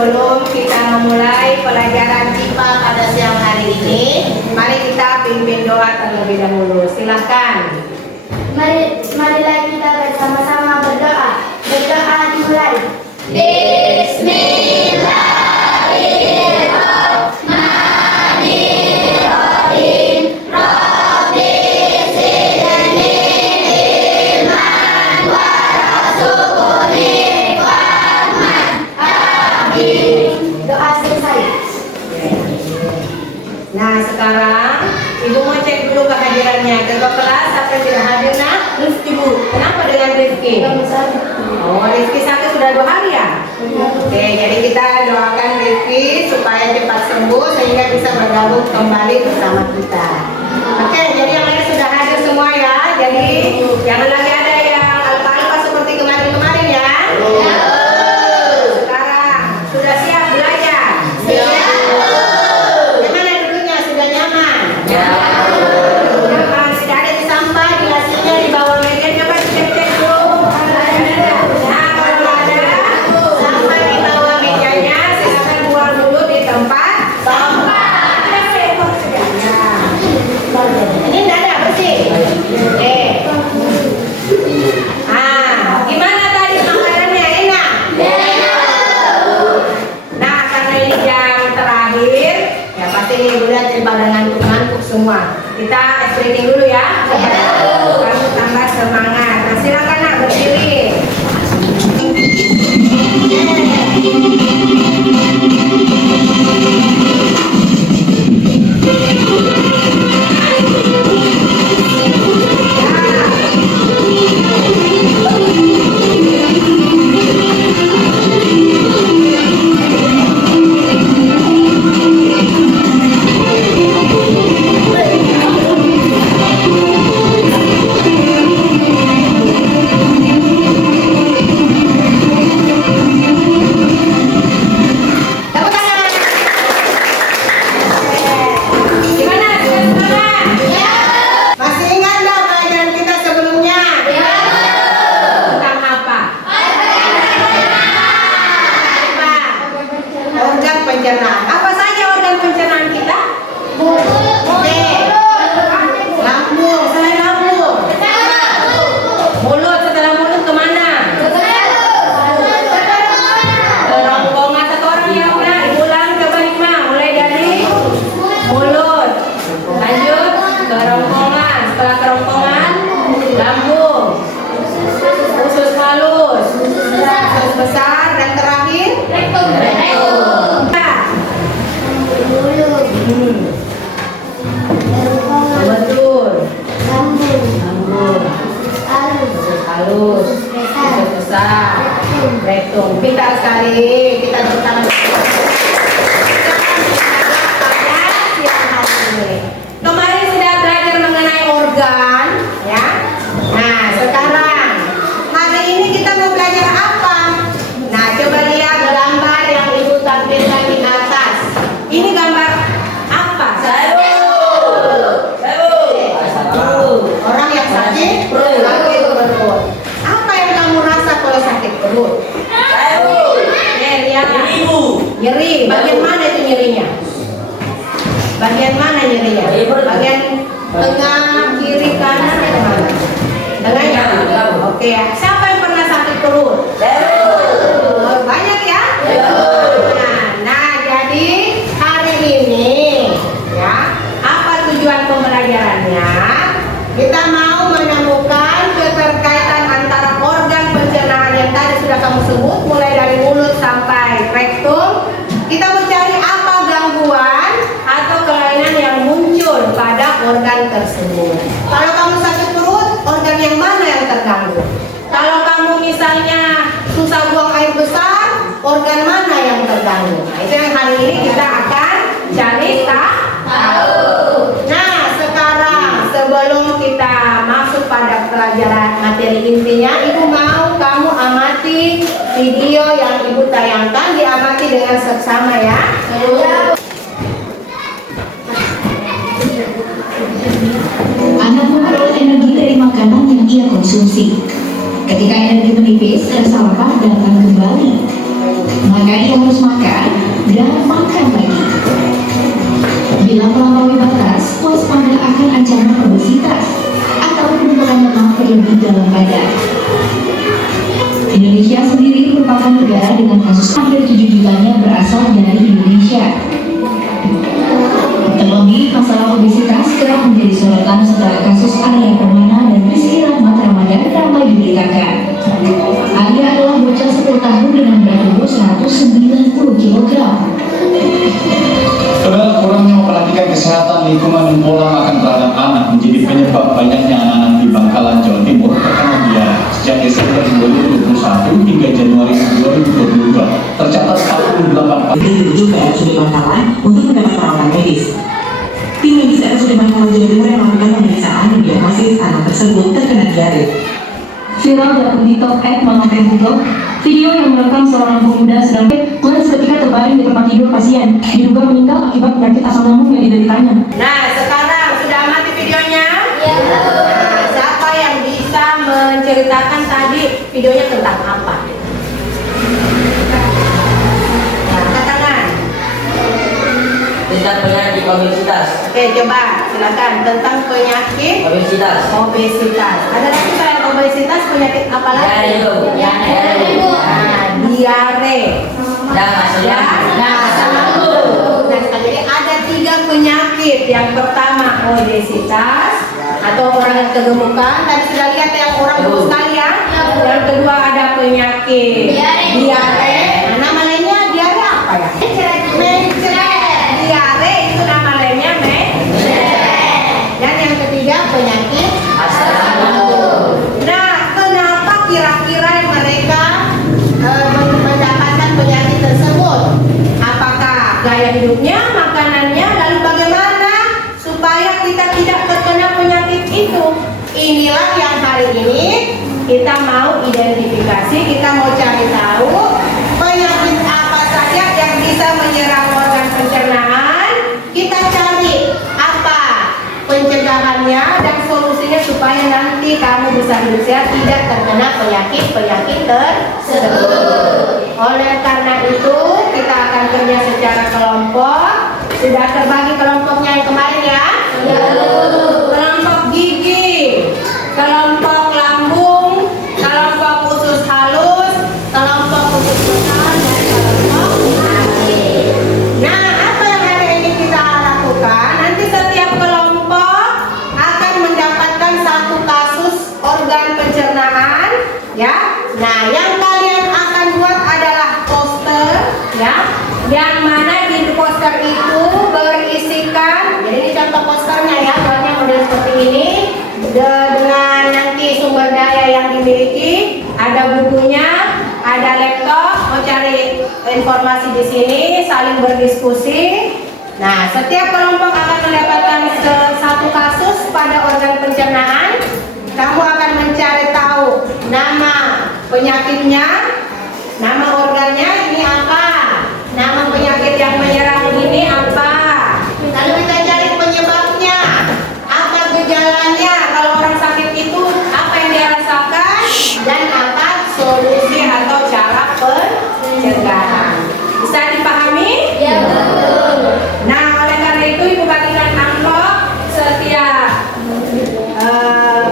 sebelum kita memulai pelajaran IPA pada siang hari ini, mari kita pimpin doa terlebih dahulu. Silakan. Marilah kita bersama-sama berdoa. Berdoa dimulai. Bismillahirrahmanirrahim. Rabbi zidni ilman warzuqni fahman. Amin. Doa selesai. Nah, sekarang Ibu mau cek dulu kehadirannya. Ketua kelas siapa yang tidak hadir, nak? Rizky, Bu. Kenapa dengan Rizky? Oh, Rizky sakit sudah 2 hari ya? Oke, jadi kita doakan Rizky supaya cepat sembuh sehingga bisa bergabung kembali bersama kita. Oke, jadi yang lain sudah hadir semua ya. Jadi jangan lagi ada yang alfa-alfa seperti kemarin-kemarin ya. Sekarang sudah siap belajar? Siap. Gimana dulunya? Sudah nyaman? Nyaman. Tidak ada di sampah, di nasinya, di bawah meja. Coba cek-cek dulu. Nah, kalau ada sampah di bawah mejanya, silakan buang dulu di tempat sampah. Ini tidak ada bersih. Oke. Gimana tadi makanannya? Enak? Nah, karena ini jam terakhir, ya pasti Ibu lihat pada ngantuk-ngantuk semua. Kita stretching dulu ya. Kamu tambah semangat. Nah, silakan nak berdiri. Tepuk tangan. Gimana? Sudah semangat? Masih ingat nggak pelajaran kita sebelumnya? Tentang apa? Apa? Organ pencernaan. Apa saja organ pencernaan kita? Oke. Lambung. Selain lambung. Mulut. Setelah mulut kemana? Kerongkongan. Satu orang ya udah. Ibu ulang coba Hikmah. Mulai dari mulut. Lanjut kerongkongan. Setelah kerongkongan, lambung. Usus halus. Usus besar dan terakhir rektum. Betul. Lambung. Usus halus. Usus besar. Rektum. Pintar sekali. Kita bersama. Kemarin sudah belajar mengenai organ, ya. Nah, sekarang hari ini kita mau belajar apa? Nah, coba lihat gambar yang Ibu tampilkan di atas. Ini gambar apa? Orang yang sakit perut. Sakit perut. Apa yang kamu rasa kalau sakit perut? Lihat. Nyeri. Bagian mana itu nyerinya? Bagian mana nyerinya? Bagian tengah, kiri, kanan, atau mana? Tengahnya? Oke ya. Siapa yang pernah sakit perut? Banyak ya? Nah, jadi hari ini ya, apa tujuan pembelajarannya? Kita mau menemukan keterkaitan antara organ pencernaan yang tadi sudah kamu sebut, mulai dari mulut sampai rektum. Kita mencari apa gangguan atau kelainan yang muncul pada organ tersebut. Kalau kamu sakit perut, organ yang mana yang terganggu? Kalau kamu misalnya susah buang air besar, organ mana yang terganggu? Nah, itu yang hari ini kita akan cari tahu. Nah, sekarang sebelum kita masuk pada pelajaran materi intinya, Ibu mau kamu amati video yang Ibu tayangkan, diamati dengan seksama ya. Anak memperoleh energi dari makanan yang ia konsumsi. Ketika energi menipis dan sampah datang kembali, maka ia harus makan dan makan lagi. Bila melampaui batas, waspada akan ancaman obesitas atau penumpukan lemak berlebih dalam badan. Indonesia sendiri merupakan negara dengan kasus hampir 7 jutanya berasal dari Indonesia. Terlebih, masalah obesitas kerap menjadi sorotan setelah kasus Arya Permana dan Rizky Rahmat Ramadan ramai diberitakan. Arya adalah bocah 10 tahun dengan berat tubuh 190 kg. Saudara, kurangnya memperhatikan kesehatan lingkungan dan pola makan terhadap anak menjadi penyebab banyaknya anak-anak di Bangkalan, Jawa Timur terkena diare. Sejak Desember 2021 hingga Januari 2022 tercatat 48 Jadi dirujuk ke RSUD Bangkalan untuk mendapat perawatan medis. Tim medis RSUD Bangkalan Jawa Timur yang melakukan pemeriksaan dan diagnosis anak tersebut terkena diare. Viral di akun TikTok @mamatehvlog, video yang merekam seorang pemuda sedang seketika terbaring di tempat tidur pasien, diduga meninggal akibat penyakit asam lambung yang dideritanya. Nah, sekarang sudah amati videonya? Nah, siapa yang bisa menceritakan tadi videonya tentang apa? Nah, angkat tangan. Tentang penyakit obesitas. Oke, coba silakan tentang penyakit Obesitas. obesitas. Ada lagi selain obesitas penyakit apa lagi? Diare itu. Nah, diare. Dan maksudnya. Nah, sama itu. Nah, jadi ada 3 penyakit. Yang pertama obesitas atau orang yang kegemukan. Tadi sudah lihat yang orang gemuk sekali ya. Yang kedua ada penyakit diare. Nah, nama lainnya diare apa ya? Mencret. Diare itu nama lainnya mencret. Dan yang ketiga penyakit asam lambung. Nah, kenapa kira-kira mereka mendapatkan penyakit tersebut? Apakah gaya hidupnya, makanannya, lalu bagaimana supaya kita tidak terkena penyakit itu? Inilah yang hari ini kita mau identifikasi, kita mau cari tahu penyakit apa saja yang bisa menyerang organ pencernaan. Kita cari apa pencegahannya dan solusinya supaya nanti kamu bisa hidup sehat, tidak terkena penyakit-penyakit tersebut. Oleh karena itu kita akan kerja secara kelompok. Sudah terbagi kelompoknya yang kemarin ya? Kelompok gigi, kelompok lambung, kelompok usus halus, kelompok usus besar, dan kelompok hati. Nah, apa yang hari ini kita lakukan? Nanti setiap kelompok akan mendapatkan 1 kasus organ pencernaan, ya. Nah, yang kalian akan buat adalah poster, ya. Yang mana di poster itu berisikan, jadi ini contoh posternya ya, buatnya model seperti ini, dengan nanti sumber daya yang dimiliki, ada bukunya, ada laptop, mau cari informasi di sini, saling berdiskusi. Nah, setiap kelompok akan mendapatkan 1 kasus pada organ pencernaan. Kamu akan mencari tahu nama penyakitnya, nama organnya ini apa, nama penyakit yang menyerang ini apa, lalu kita cari penyebabnya, apa gejalanya, kalau orang sakit itu apa yang dia rasakan, dan apa solusi atau cara pencegahan. Bisa dipahami? Ya, betul. Nah, oleh karena itu ibu bagikan amplop setiap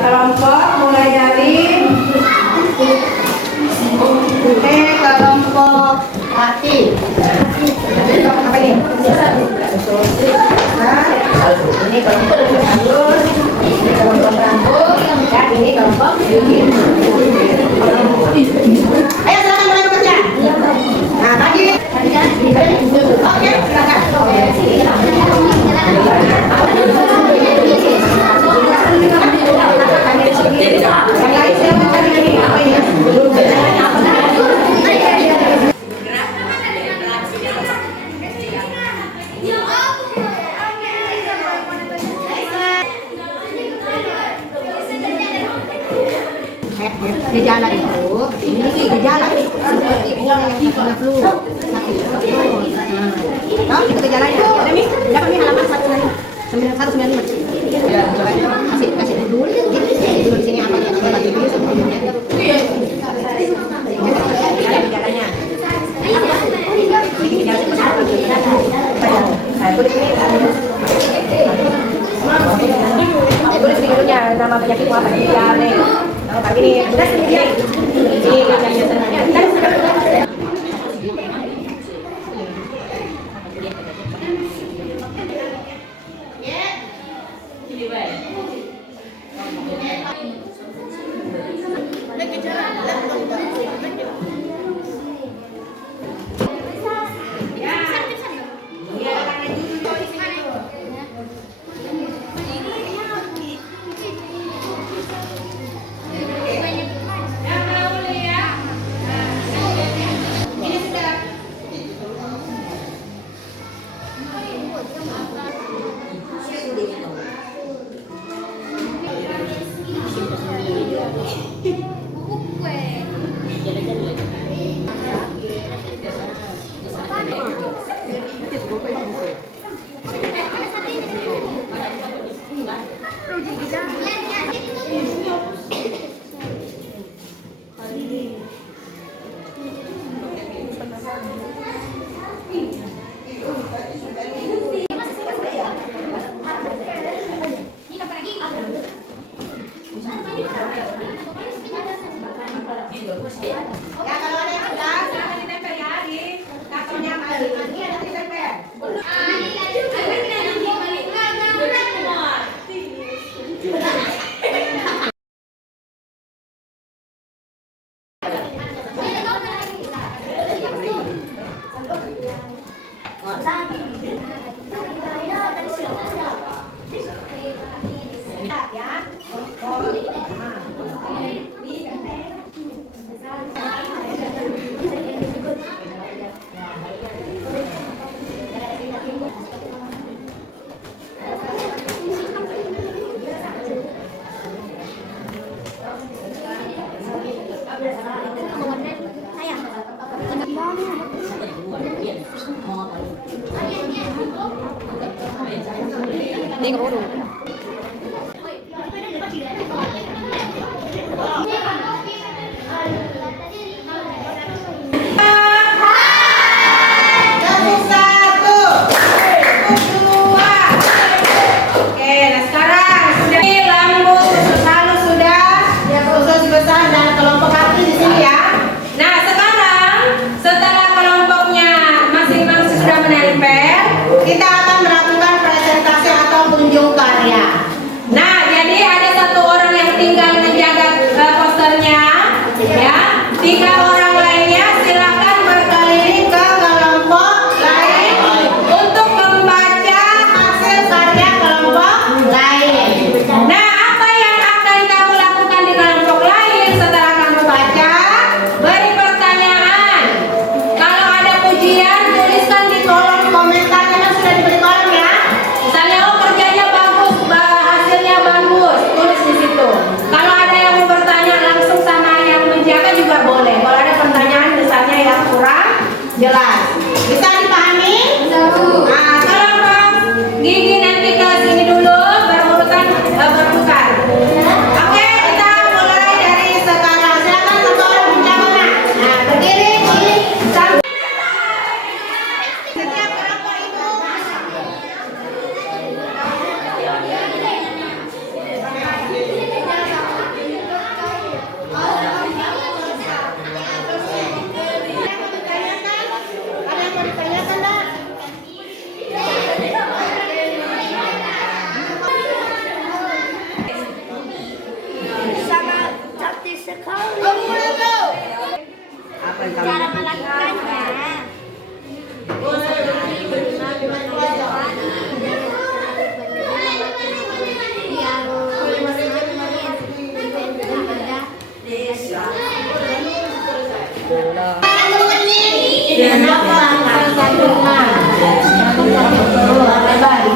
kelompok mulai dari kelompok hati. Apa ini? Ini kelompok halus, ini kelompok rambut, dan ini kelompok gigi. Ayo silakan mulai bekerja. Nah, bagi. Oke, silakan. Yang lain silakan cari ini apa ini? Gejala itu, ini gejala seperti orang yang terkena flu, sakit perut. Tahu itu gejalanya? Ada mi? Berapa mi halaman 195? Ya, kasih dulu di sini apa yang bagi dulu sebelumnya. Gejalanya. tulis ini. Tulis di dulunya nama penyakitmu apa? Ya, nih. Ini, udah sini. Ya, kalau ada yang sudah, silakan ditempel ya di kartonnya Mbak Ali. Ini ada ditempel. Kita akan melakukan presentasi atau kunjung karya. Nah, jadi ada satu orang yang tinggal menjaga posternya, ya. 3 orang lainnya silakan berkeliling ke kelompok lain untuk membaca hasil karya kelompok lain. Nah, apa yang akan kamu lakukan di kelompok lain setelah kamu baca? Beri pertanyaan. Kalau ada pujian, tuliskan di kolom komentar. Diberi kolom ya. Misalnya, oh kerjanya bagus, hasilnya bagus, tulis di situ. Kalau ada yang mau bertanya langsung sama yang menjaga juga boleh. Kalau ada pertanyaan misalnya yang kurang jelas, bisa dipahami? Nah, kelompok gigi nanti ke sini dulu, berurutan berputar. Oke, kita mulai dari sekarang. Silakan satu orang menjaga. Nah, berdiri sampai setiap kelompok itu. Sangat cantik sekali. Cara melakukannya.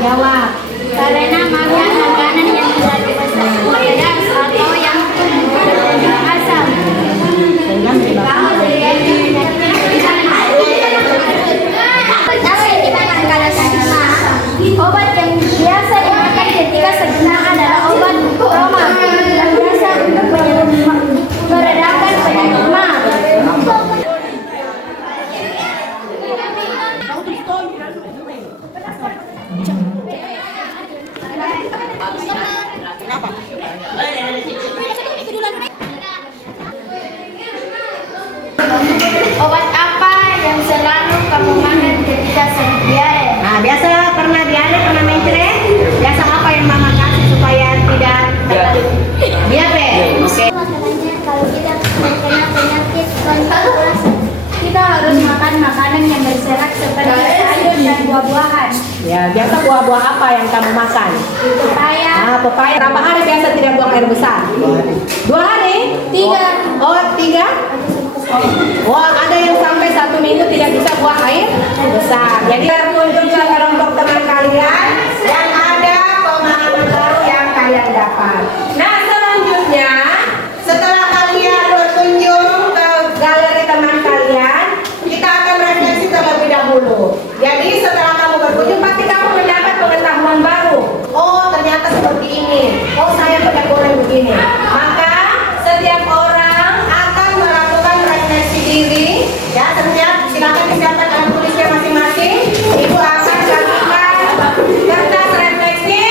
Jawab. Karena makan makanan yang telah dimasak pedas atau yang asam. Apa yang dimakan kala tadi? Obat yang biasa dimakan ketika segenap adalah obat roma yang biasa untuk meredakan penyakit mah. seperti sayur dan buah-buahan. Ya, biasa buah-buah apa yang kamu makan? Pepaya. Ah, pepaya. Berapa hari biasa tidak buang air besar? 2 hari? 3. Oh, 3? Wah, ada yang sampai 1 minggu tidak bisa buang air besar. Jadi untuk kelompok teman kalian yang ada pemahaman baru yang kalian dapat. Nah, selanjutnya setelah kalian berkunjung ke galeri teman kalian, kita akan refleksi terlebih dahulu. Jadi setelah kamu berkunjung pasti kamu mendapat pengetahuan baru. Oh, ternyata seperti ini. Oh, saya tidak boleh begini. Maka setiap orang akan melakukan refleksi diri. Ya, setiap silakan disiapkan alat tulisnya masing-masing. Ibu akan bagikan kertas refleksi.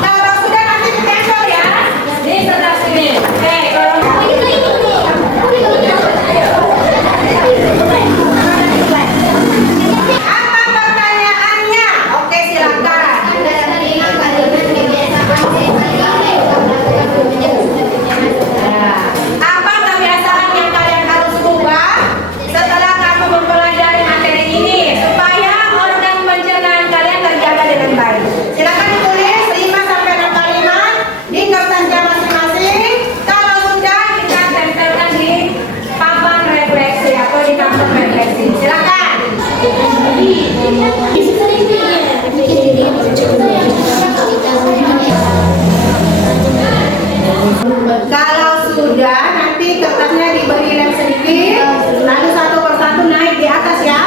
Kalau sudah nanti ditempel ya di sebelah sini. Oke, kalau apa pertanyaannya? Oke, silakan. Apa kebiasaan yang kalian harus ubah setelah kamu mempelajari materi ini supaya organ pencernaan kalian terjaga dengan baik? Silakan ditulis 5 sampai 6 kalimat di kertas jam masing-masing. Kalau sudah kita tempelkan di papan refleksi atau di karton refleksi. Silakan. Kalau sudah, nanti kertasnya diberi lem sedikit, lalu satu persatu naik di atas ya.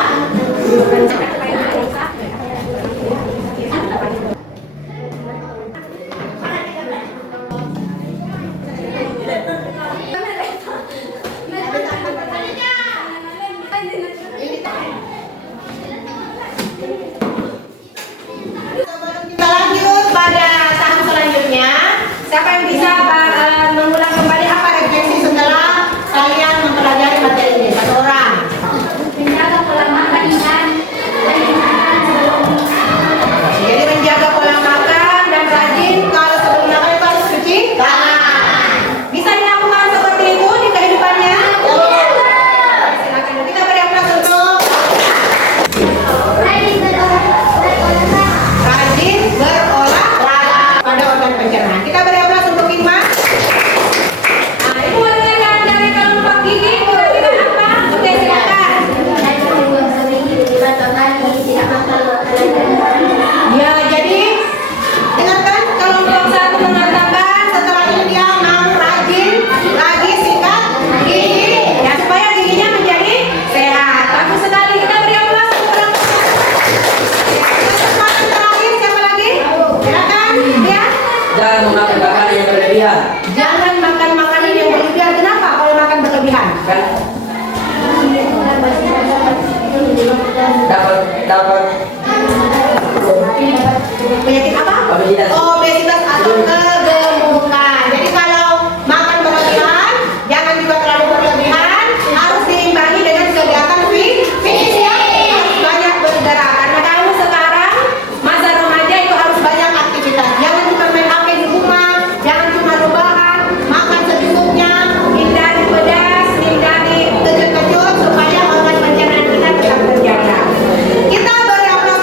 Sebelum kita lanjut pada tahap selanjutnya, siapa yang bisa mengulang kembali apa refleksi setelah kalian mempelajari materi ini? 1 orang. Menjaga pola makan dan Jadi menjaga pola makan dan rajin kalau sebelum makan itu harus cuci tangan. Bisa dilakukan seperti itu di kehidupannya? Silakan kita beri aplaus untuk rajin berolahraga pada organ pencernaan. Kita beri aplaus untuk Irma. Nah, ibu dengarkan dari kelompok gigi, kira-kira apa? Oke, silakan. Ya, jadi dengarkan kelompok 1 mengatakan setelah ini dia mau rajin lagi sikat gigi ya supaya giginya menjadi sehat. Bagus sekali, kita beri aplaus untuk kelompok. Kesempatan terakhir siapa lagi? Silakan, ya. Jangan memakan makanan yang berlebihan. Jangan makan makanan yang berlebihan. Kenapa kalau makan berlebihan? Kan dapat Penyakit apa? Obesitas. Obesitas atau kegemukan. Jadi kalau makan berlebihan, jangan juga terlalu berlebihan, harus diimbangi dengan kegiatan fisik yang harus banyak bergerak. Karena kamu sekarang masa remaja itu harus banyak aktivitas. Jangan cuma main HP di rumah, jangan cuma rebahan, makan secukupnya, hindari pedas, hindari kejut-kejut supaya organ pencernaan kita tetap terjaga. Kita beri aplaus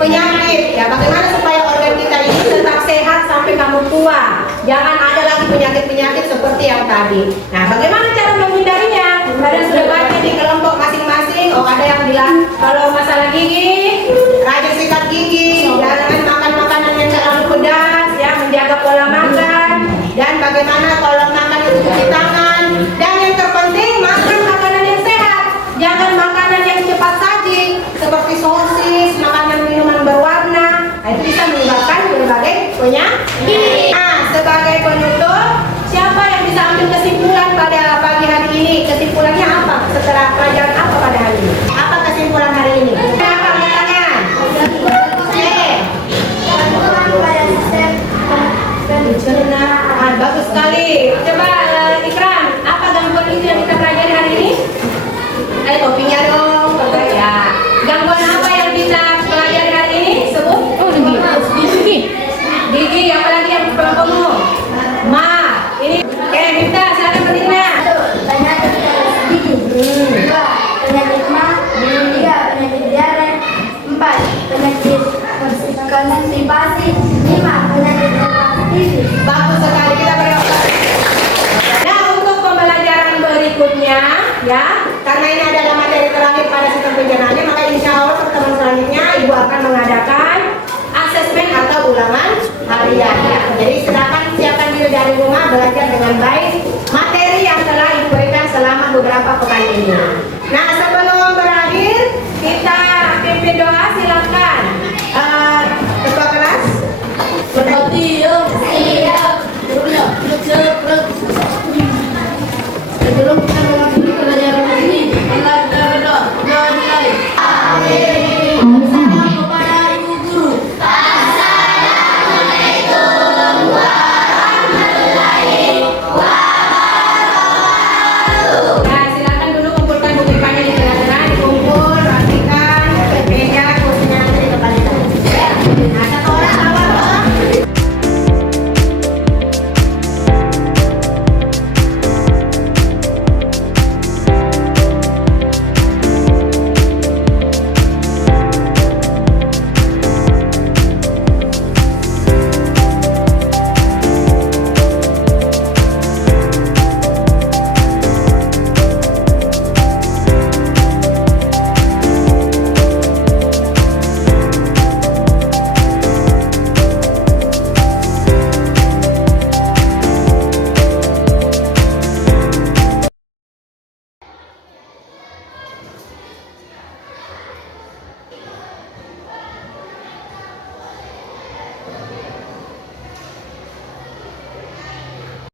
penyakit. Ya, bagaimana supaya organ kita ini tetap sehat sampai kamu tua? Jangan ada lagi penyakit-penyakit seperti yang tadi. Nah, bagaimana cara menghindarinya? Kalian sudah baca di kelompok masing-masing. Oh, ada yang bilang kalau masalah gigi, rajin sikat gigi, jangan makan makanan yang terlalu pedas, ya, menjaga pola makan, dan bagaimana kalau makan itu cuci tangan. Dan yang terpenting makan makanan yang sehat, jangan makanan yang cepat saji seperti sosis, makanan minuman berwarna. Nah, itu bisa menyebabkan berbagai penyakit. Nah, sebagai penutup, siapa yang bisa ambil kesimpulan pada pagi hari ini? Kesimpulannya apa setelah pelajaran